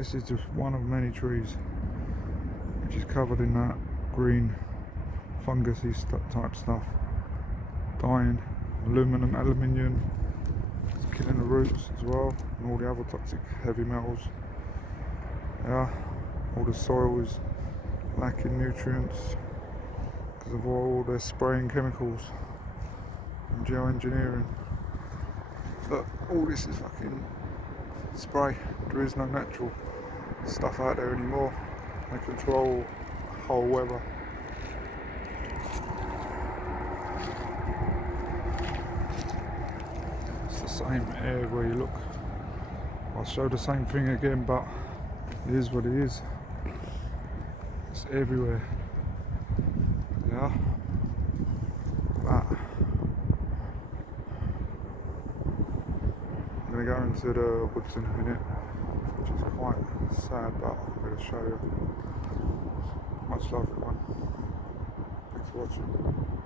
This is just one of many trees which is covered in that green fungusy type stuff, dying. Aluminium, it's killing the roots as well, and all the other toxic heavy metals. Yeah, all the soil is lacking nutrients because of all their spraying chemicals and geoengineering. Look, all this is fucking spray. There is no natural stuff out there anymore. They control the whole weather. It's the same everywhere you look. I'll show the same thing again, but it is what it is. It's everywhere. Yeah. But I'm going to go into the woods in a minute, which is quite sad, but I'm going to show you. Much love, everyone. Thanks for watching.